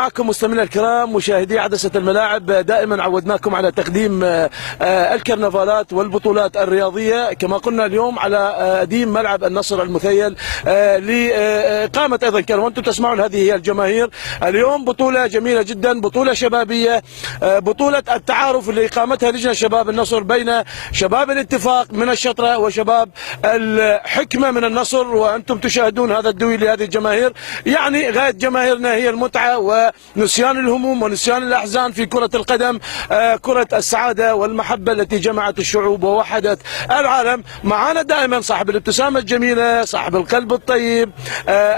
معكم مستمعينا الكرام مشاهدي عدسة الملاعب، دائما عودناكم على تقديم الكرنفالات والبطولات الرياضية. كما قلنا اليوم على قديم ملعب النصر المثيل لإقامة أيضا كان وأنتم تسمعون هذه هي الجماهير. اليوم بطولة جميلة جدا، بطولة شبابية، بطولة التعارف اللي إقامتها لجنة شباب النصر بين شباب الاتفاق من الشطرة وشباب الحكمة من النصر. وأنتم تشاهدون هذا الدوي لهذه الجماهير، يعني غاية جماهيرنا هي المتعة ونسيان الهموم ونسيان الأحزان في كرة القدم، كرة السعادة والمحبة التي جمعت الشعوب ووحدت العالم. معنا دائما صاحب الابتسامة الجميلة، صاحب القلب الطيب،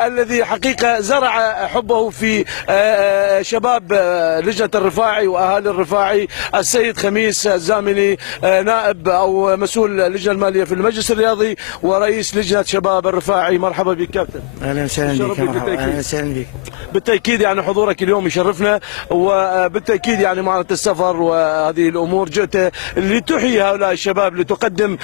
الذي حقيقة زرع حبه في شباب لجنة الرفاعي وأهالي الرفاعي، السيد خميس الزاملي، نائب أو مسؤول اللجنة المالية في المجلس الرياضي ورئيس لجنة شباب الرفاعي. مرحبا بك كابتن. اهلا وسهلا بك. اهلا وسهلا بك. بالتأكيد يعني حضورك اليوم يشرفنا، وبالتأكيد يعني معرض السفر وهذه الأمور جئت لتحيي هؤلاء الشباب، لتقدم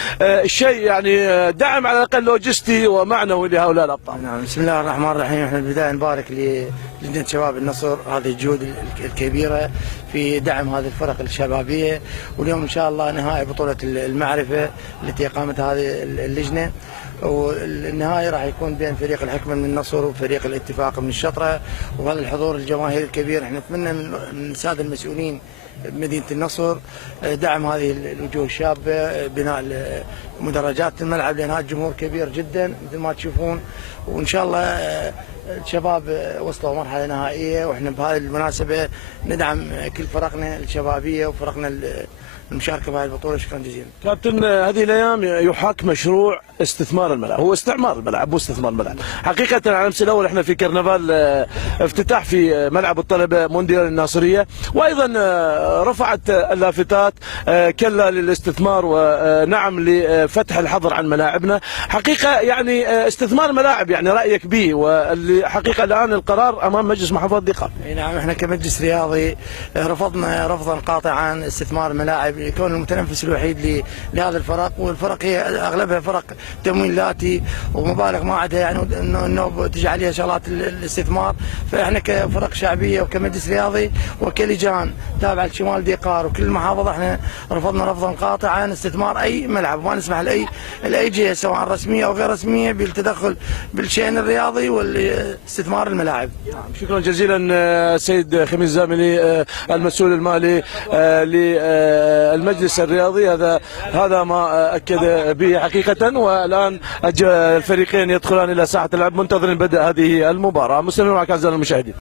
شيء يعني دعم على الأقل لوجستي ومعنوي لهؤلاء الأبطال. نعم، بسم الله الرحمن الرحيم. احنا بالبداية نبارك للجنة شباب النصر هذه الجهود الكبيرة في دعم هذه الفرق الشبابية، واليوم إن شاء الله نهائي بطولة المعرفة التي أقامتها هذه اللجنة، والنهائي راح يكون بين فريق الحكمة من النصر وفريق الاتفاق من الشطرة. وهذا الحضور الجماهيري الكبير احنا نتمنى من السادة المسؤولين بمدينة النصر دعم هذه الوجوه الشابة، بناء مدرجات الملعب، لأن هذا الجمهور كبير جدا مثل ما تشوفون. وإن شاء الله الشباب وصلوا مرحلة نهائية، واحنا بهذه المناسبة ندعم كل فرقنا الشبابية وفرقنا المشاركة بهذه البطولة. شكرا جزيلا. كابتن، هذه الايام يحاك مشروع استثمار الملعب، هو استعمار الملعب مو استثمار الملعب. حقيقة على الامس الاول احنا في كرنفال افتتاح في ملعب الطلبة مونديال الناصرية، وايضا رفعت اللافتات كلا للاستثمار ونعم لفتح الحظر عن ملاعبنا. حقيقة يعني استثمار الملاعب يعني رأيك به، واللي حقيقة الان القرار امام مجلس محافظة دقام. نعم، احنا كمجلس رياضي رفضنا رفضا قاطعا استثمار الملاعب، يكون المتنفس الوحيد لهذه الفرق، والفرق هي اغلبها فرق تمويلاتي ومبالغ ما عندها يعني انه تجي عليها شغلات الاستثمار. فاحنا كفرق شعبيه وكمجلس رياضي وكلجان تابعه لشمال ديقار وكل المحافظه احنا رفضنا رفضا قاطعا استثمار اي ملعب، وما نسمح لاي جهه سواء رسميه او غير رسميه بالتدخل بالشان الرياضي والاستثمار الملاعب. شكرا جزيلا سيد خميس زاملي المسؤول المالي للمجلس الرياضي. هذا ما اكد به حقيقه. والان الفريقين يدخلان الى ساحه اللعب منتظرين بدء هذه المباراه. مستمرين معك اعزائنا المشاهدين.